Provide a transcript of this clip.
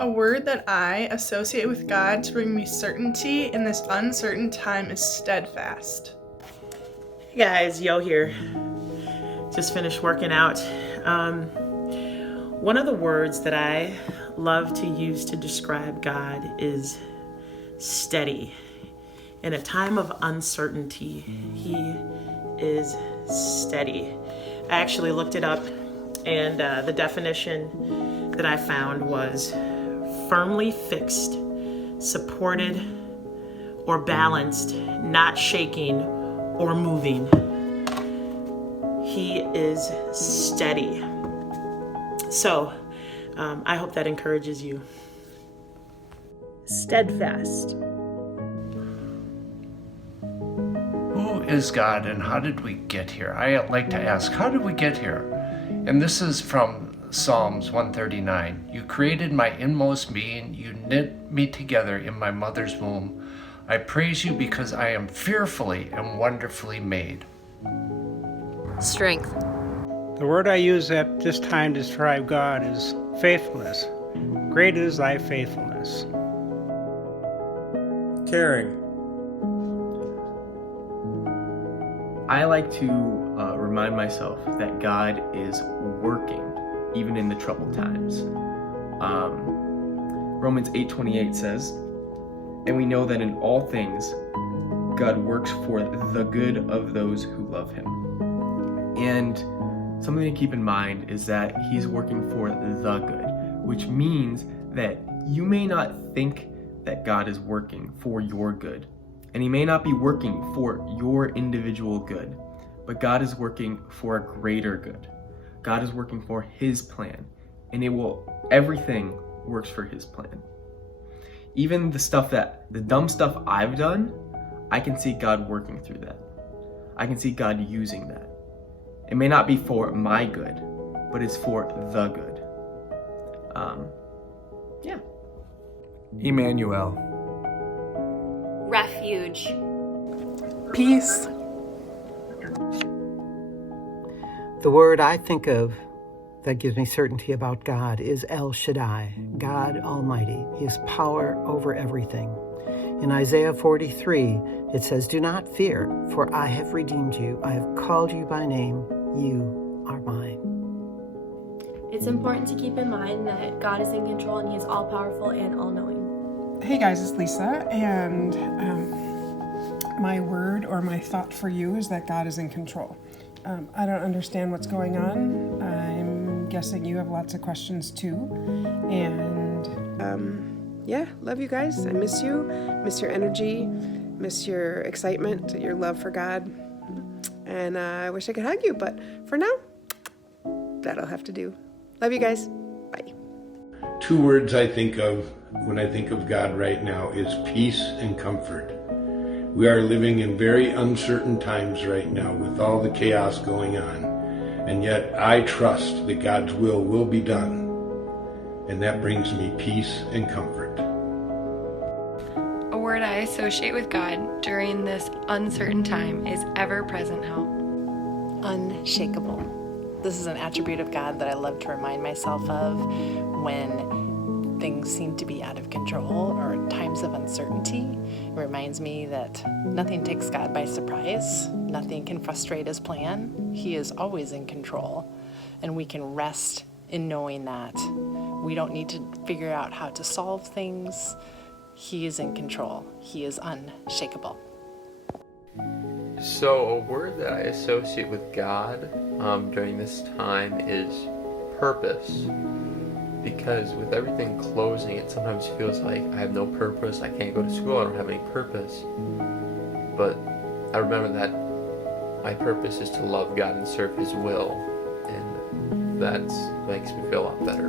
A word that I associate with God to bring me certainty in this uncertain time is steadfast. Hey guys, Yo here. Just finished working out. One of the words that I love to use to describe God is steady. In a time of uncertainty, He is steady. I actually looked it up, and the definition that I found was firmly fixed, supported, or balanced, not shaking or moving. He is steady. So, I hope that encourages you. Steadfast. Who is God and how did we get here? I like to ask, how did we get here? And this is from Psalms 139. You created my inmost being. You knit me together in my mother's womb. I praise you because I am fearfully and wonderfully made. Strength. The word I use at this time to describe God is faithfulness. Great is thy faithfulness. Caring. I like to remind myself that God is working even in the troubled times. Romans 8:28 says, "And we know that in all things God works for the good of those who love Him." And something to keep in mind is that He's working for the good, which means that you may not think that God is working for your good, and He may not be working for your individual good, but God is working for a greater good. God is working for His plan, and everything works for His plan. Even the dumb stuff I've done, I can see God working through that. I can see God using that. It may not be for my good, but it's for the good. Yeah. Emmanuel. Refuge. Peace. The word I think of that gives me certainty about God is El Shaddai, God Almighty. He has power over everything. In Isaiah 43, it says, "Do not fear, for I have redeemed you. I have called you by name. You are mine." It's important to keep in mind that God is in control and He is all-powerful and all-knowing. Hey guys, it's Lisa, and my word or my thought for you is that God is in control. I don't understand what's going on. I'm guessing you have lots of questions too. And yeah, love you guys. I miss you. Miss your energy. Miss your excitement, your love for God. And I wish I could hug you, but for now, that'll have to do. Love you guys. Bye. Two words I think of when I think of God right now is peace and comfort. We are living in very uncertain times right now with all the chaos going on, and yet I trust that God's will be done, and that brings me peace and comfort. A word I associate with God during this uncertain time is ever-present help. Unshakable. This is an attribute of God that I love to remind myself of when things seem to be out of control or times of uncertainty. It reminds me that nothing takes God by surprise. Nothing can frustrate His plan. He is always in control, and we can rest in knowing that. We don't need to figure out how to solve things. He is in control. He is unshakable. So a word that I associate with God during this time is purpose. Because with everything closing, it sometimes feels like I have no purpose, I can't go to school, I don't have any purpose. But I remember that my purpose is to love God and serve His will, and that makes me feel a lot better.